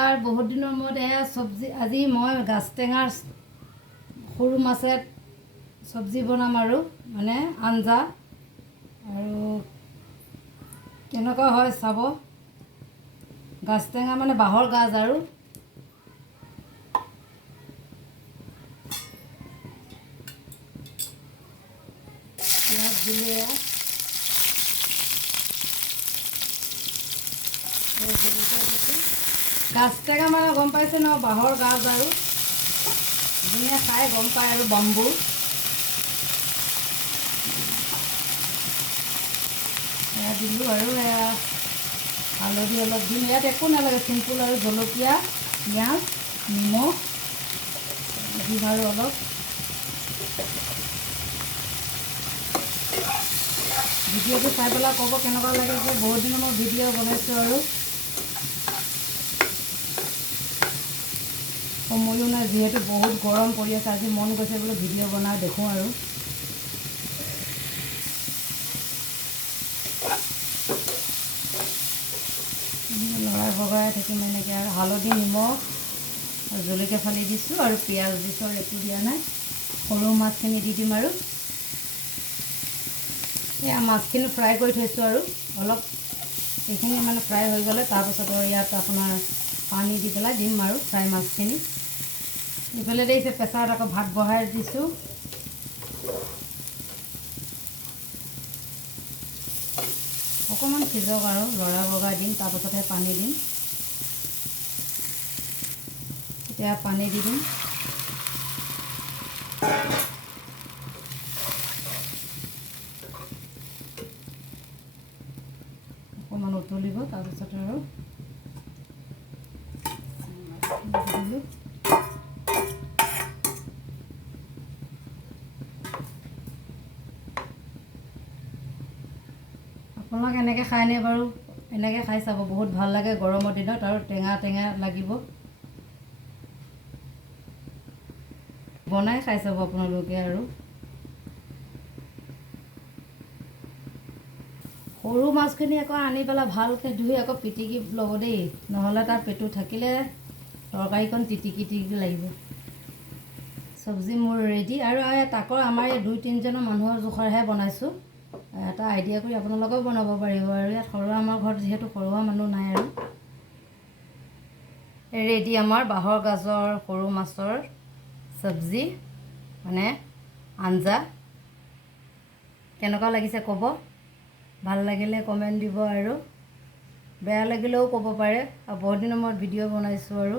R বহুত দিনৰ মূৰত এয়া চব্জি আজি মই গাছ টেঙাৰ সৰু মাছে চব্জি বনাম আৰু মানে আঞ্জা আৰু কেনেকুৱা হয় চাব। গাছ টেঙা মানে বাঁহৰ গাজ আৰু পিঁয়াজ দিলে গাছ টেঙা মানে গম পাইছে ন, বাঁহৰ গাজ আৰু যোনে খাই গম পায় আৰু বাম্বু। এয়া দিলোঁ আৰু এয়া হালধি অলপ দিম। ইয়াত একো নালাগে, চিম্পুল আৰু জলকীয়া, পিঁয়াজ, নিমখ দিম আৰু অলপ। ভিডিঅ'টো চাই পেলাই ক'ব কেনেকুৱা লাগিছে। বহুত দিনৰ মই ভিডিঅ' বনাইছোঁ আৰু সময়ো নাই, যিহেতু বহুত গৰম পৰি আছে। আজি মন গৈছে বোলো ভিডিঅ' বনাই দেখোঁ আৰু লৰাই বগৰাই থাকিম এনেকৈ। আৰু হালধি, নিমখ আৰু জলকীয়া ফালি দিছোঁ আৰু পিঁয়াজ দিছোঁ আৰু একো দিয়া নাই। সৰু মাছখিনি দি দিম আৰু এয়া মাছখিনি ফ্ৰাই কৰি থৈছোঁ আৰু অলপ এইখিনি মানে ফ্ৰাই হৈ গ'লে তাৰপাছত আৰু ইয়াত আপোনাৰ পানী দি পেলাই দিম আৰু ফ্ৰাই মাছখিনি। ইফালে দেখিছে প্ৰেছাৰত আকৌ ভাত বহাই দিছোঁ। অকণমান সিজক আৰু লৰাই বগাই দিম, তাৰপাছতহে পানী দিম। এতিয়া পানী দি দিম। অকণমান উতলিব, তাৰপিছত আৰু দিলোঁ। আপোনালোকে এনেকৈ খায়নে বাৰু? এনেকৈ খাই চাব, বহুত ভাল লাগে গৰমৰ দিনত আৰু টেঙা টেঙা লাগিব। বনাই খাই চাব আপোনালোকে। আৰু সৰু মাছখিনি আকৌ আনি পেলাই ভালকৈ ধুই আকৌ পিটিকি ল'ব দেই, নহ'লে তাৰ পেটু থাকিলে তৰকাৰীখন তিটিকি তিটিকি লাগিব। চব্জি মোৰ ৰেডি আৰু তাকৰ আমাৰ ইয়াত 2-3জনৰ মানুহৰ জোখৰহে বনাইছোঁ। এটা আইডিয়া কৰি আপোনালোকেও বনাব পাৰিব। আৰু ইয়াত সৰুৱা আমাৰ ঘৰত যিহেতু সৰুৱা মানুহ নাই আৰু ৰেডি আমাৰ বাঁহৰ গাজৰ সৰু মাছৰ চব্জি মানে আঞ্জা। কেনেকুৱা লাগিছে ক'ব। ভাল লাগিলে কমেণ্ট দিব আৰু বেয়া লাগিলেও ক'ব পাৰে। আৰু বহুত দিনৰ মূৰত ভিডিঅ' বনাইছোঁ আৰু